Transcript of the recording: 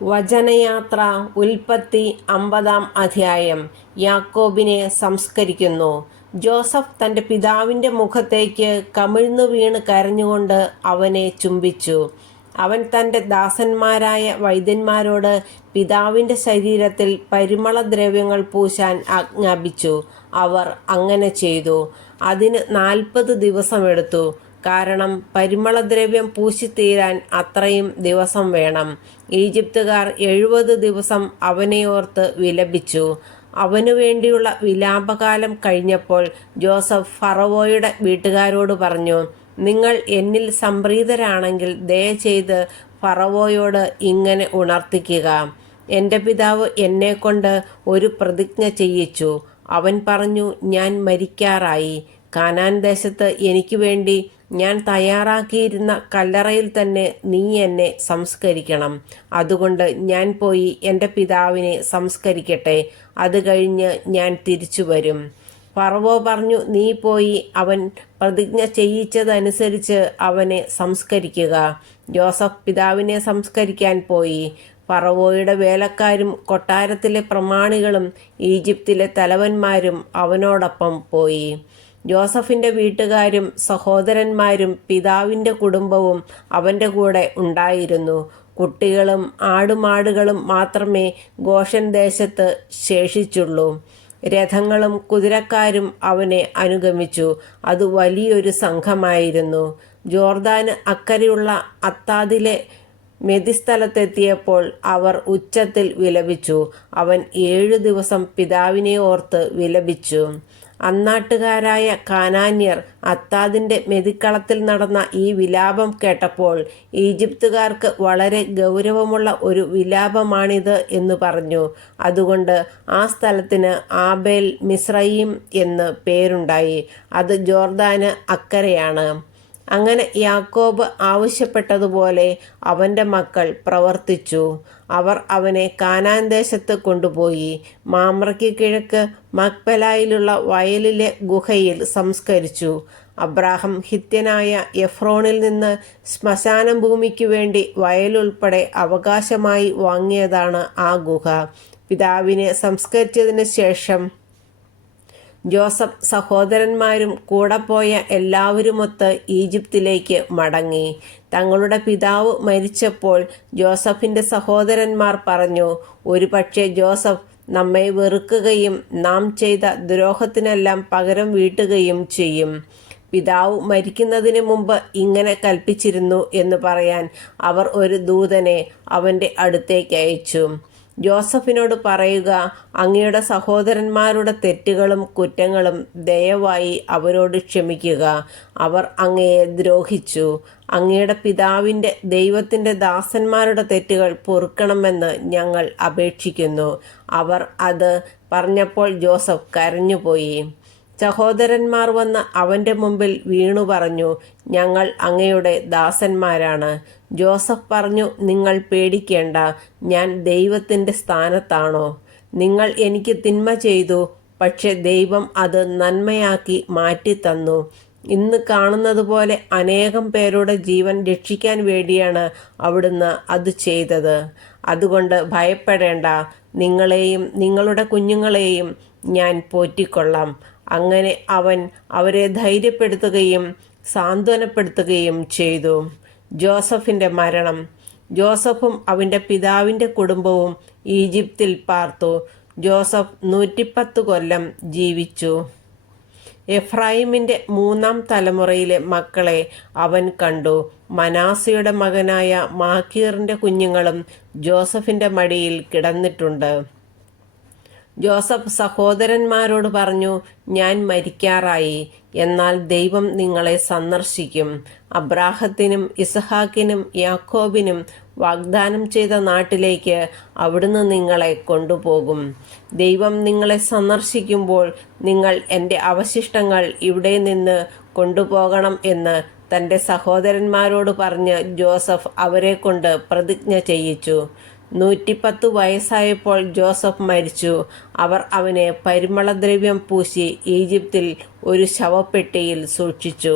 വചനയാത്ര ഉൽപ്പത്തി 50-ാം അധ്യായം. യാക്കോബിനെ സംസ്കരിക്കുന്നു. ജോസഫ് തൻ്റെ പിതാവിൻ്റെ മുഖത്തേക്ക് കമിഴ്ന്നു വീണ് കരഞ്ഞുകൊണ്ട് അവനെ ചുംബിച്ചു. അവൻ തൻ്റെ ദാസന്മാരായ വൈദ്യന്മാരോട് പിതാവിൻ്റെ ശരീരത്തിൽ പരിമളദ്രവ്യങ്ങൾ പൂശാൻ ആജ്ഞാപിച്ചു. അവർ അങ്ങനെ ചെയ്തു. അതിന് 40 ദിവസമെടുത്തു. കാരണം പരിമളദ്രവ്യം പൂശിത്തീരാൻ അത്രയും ദിവസം വേണം. ഈജിപ്തുകാർ 70 ദിവസം അവനെയോർത്ത് വിലപിച്ചു. അവനു വേണ്ടിയുള്ള വിലാപകാലം കഴിഞ്ഞപ്പോൾ ജോസഫ് ഫറവോയുടെ വീട്ടുകാരോട് പറഞ്ഞു, നിങ്ങൾ എന്നിൽ സംപ്രീതരാണെങ്കിൽ ദയചെയ്ത് ഫറവോയോട് ഇങ്ങനെ ഉണർത്തിക്കുക. എൻ്റെ പിതാവ് എന്നെക്കൊണ്ട് ഒരു പ്രതിജ്ഞ ചെയ്യിച്ചു. അവൻ പറഞ്ഞു, ഞാൻ മരിക്കാറായി. കാനാൻ ദേശത്ത് എനിക്ക് വേണ്ടി ഞാൻ തയ്യാറാക്കിയിരുന്ന കല്ലറയിൽ തന്നെ നീ എന്നെ സംസ്കരിക്കണം. അതുകൊണ്ട് ഞാൻ പോയി എൻ്റെ പിതാവിനെ സംസ്കരിക്കട്ടെ. അത് കഴിഞ്ഞ് ഞാൻ തിരിച്ചു വരും. ഫറവോ പറഞ്ഞു, നീ പോയി അവൻ പ്രതിജ്ഞ ചെയ്യിച്ചതനുസരിച്ച് അവനെ സംസ്കരിക്കുക. ജോസഫ് പിതാവിനെ സംസ്കരിക്കാൻ പോയി. ഫറവോയുടെ വേലക്കാരും കൊട്ടാരത്തിലെ പ്രമാണികളും ഈജിപ്തിലെ തലവന്മാരും അവനോടൊപ്പം പോയി. ജോസഫിൻ്റെ വീട്ടുകാരും സഹോദരന്മാരും പിതാവിൻ്റെ കുടുംബവും അവൻ്റെ കൂടെ ഉണ്ടായിരുന്നു. കുട്ടികളും ആടുമാടുകളും മാത്രമേ ഗോഷൻ ദേശത്ത് ശേഷിച്ചുള്ളൂ. രഥങ്ങളും കുതിരക്കാരും അവനെ അനുഗമിച്ചു. അത് വലിയൊരു സംഘമായിരുന്നു. ജോർദാന് അക്കരെയുള്ള അത്താദിലെ മെതിസ്ഥലത്തെത്തിയപ്പോൾ അവർ ഉച്ചത്തിൽ വിലപിച്ചു. അവൻ 7 ദിവസം പിതാവിനെ ഓർത്ത് വിലപിച്ചു. അന്നാട്ടുകാരായ കാനാന്യർ അത്താദിൻ്റെ മെതിക്കളത്തിൽ നടന്ന ഈ വിലാപം കേട്ടപ്പോൾ ഈജിപ്തുകാർക്ക് വളരെ ഗൗരവമുള്ള ഒരു വിലാപമാണിത് എന്ന് പറഞ്ഞു. അതുകൊണ്ട് ആ സ്ഥലത്തിന് ആബേൽ മിസ്രയീം എന്ന് പേരുണ്ടായി. അത് ജോർദാന് അക്കരെയാണ്. അങ്ങനെ യാക്കോബ് ആവശ്യപ്പെട്ടതുപോലെ അവൻ്റെ മക്കൾ പ്രവർത്തിച്ചു. അവർ അവനെ കാനാൻ ദേശത്ത് കൊണ്ടുപോയി മാമ്രയ്ക്ക് കിഴക്ക് മക്പെലായിലുള്ള വയലിലെ ഗുഹയിൽ സംസ്കരിച്ചു. അബ്രാഹം ഹിത്യനായ എഫ്രോണിൽ നിന്ന് ശ്മശാന ഭൂമിക്ക് വേണ്ടി വയലുൾപ്പെടെ അവകാശമായി വാങ്ങിയതാണ് ആ ഗുഹ. പിതാവിനെ സംസ്കരിച്ചതിന് ശേഷം ജോസഫ് സഹോദരന്മാരും കൂടെ പോയ എല്ലാവരുമൊത്ത് ഈജിപ്തിലേക്ക് മടങ്ങി. തങ്ങളുടെ പിതാവ് മരിച്ചപ്പോൾ ജോസഫിൻ്റെ സഹോദരന്മാർ പറഞ്ഞു, ഒരുപക്ഷെ ജോസഫ് നമ്മെ വെറുക്കുകയും നാം ചെയ്ത ദ്രോഹത്തിനെല്ലാം പകരം വീട്ടുകയും ചെയ്യും. പിതാവ് മരിക്കുന്നതിന് മുമ്പ് ഇങ്ങനെ കൽപ്പിച്ചിരുന്നു എന്ന് പറയാൻ അവർ ഒരു ദൂതനെ അവൻ്റെ അടുത്തേക്ക് അയച്ചു. ജോസഫിനോട് പറയുക, അങ്ങയുടെ സഹോദരന്മാരുടെ തെറ്റുകളും കുറ്റങ്ങളും ദയവായി അവരോട് ക്ഷമിക്കുക. അവർ അങ്ങയെ ദ്രോഹിച്ചു. അങ്ങയുടെ പിതാവിൻ്റെ ദൈവത്തിൻ്റെ ദാസന്മാരുടെ തെറ്റുകൾ പൊറുക്കണമെന്ന് ഞങ്ങൾ അപേക്ഷിക്കുന്നു. അവർ അത് പറഞ്ഞപ്പോൾ ജോസഫ് കരഞ്ഞുപോയി. സഹോദരന്മാർ വന്ന് അവൻ്റെ മുമ്പിൽ വീണു പറഞ്ഞു, ഞങ്ങൾ അങ്ങയുടെ ദാസന്മാരാണ്. ജോസഫ് പറഞ്ഞു, നിങ്ങൾ പേടിക്കേണ്ട. ഞാൻ ദൈവത്തിൻ്റെ സ്ഥാനത്താണോ? നിങ്ങൾ എനിക്ക് തിന്മ ചെയ്തു, പക്ഷെ ദൈവം അത് നന്മയാക്കി മാറ്റിത്തന്നു. ഇന്ന് കാണുന്നത് പോലെ അനേകം പേരുടെ ജീവൻ രക്ഷിക്കാൻ വേണ്ടിയാണ് അവിടുന്ന് അത് ചെയ്തത്. അതുകൊണ്ട് ഭയപ്പെടേണ്ട. നിങ്ങളെയും നിങ്ങളുടെ കുഞ്ഞുങ്ങളെയും ഞാൻ പോറ്റിക്കൊള്ളാം. അങ്ങനെ അവൻ അവരെ ധൈര്യപ്പെടുത്തുകയും സാന്ത്വനപ്പെടുത്തുകയും ചെയ്തു. ജോസഫിൻ്റെ മരണം. ജോസഫും അവൻ്റെ പിതാവിൻ്റെ കുടുംബവും ഈജിപ്തിൽ പാർത്തു. ജോസഫ് 110 കൊല്ലം ജീവിച്ചു. എഫ്രായിമിൻ്റെ 3-ാം തലമുറയിലെ മക്കളെ അവൻ കണ്ടു. മനാസയുടെ മകനായ മാക്കീറിൻ്റെ കുഞ്ഞുങ്ങളും ജോസഫിൻ്റെ മടിയിൽ കിടന്നിട്ടുണ്ട്. ജോസഫ് സഹോദരന്മാരോട് പറഞ്ഞു, ഞാൻ മരിക്കാറായി. എന്നാൽ ദൈവം നിങ്ങളെ സന്ദർശിക്കും. അബ്രാഹത്തിനും ഇസഹാക്കിനും യാക്കോബിനും വാഗ്ദാനം ചെയ്ത നാട്ടിലേക്ക് അവിടുന്ന് നിങ്ങളെ കൊണ്ടുപോകും. ദൈവം നിങ്ങളെ സന്ദർശിക്കുമ്പോൾ നിങ്ങൾ എൻ്റെ അവശിഷ്ടങ്ങൾ ഇവിടെ നിന്ന് കൊണ്ടുപോകണം എന്ന് തൻ്റെ സഹോദരന്മാരോട് പറഞ്ഞ് ജോസഫ് അവരെ കൊണ്ട് പ്രതിജ്ഞ ചെയ്യിച്ചു. 110 വയസ്സായപ്പോൾ ജോസഫ് മരിച്ചു. അവർ അവനെ പരിമളദ്രവ്യം പൂശി ഈജിപ്തിൽ ഒരു ശവപ്പെട്ടിയിൽ സൂക്ഷിച്ചു.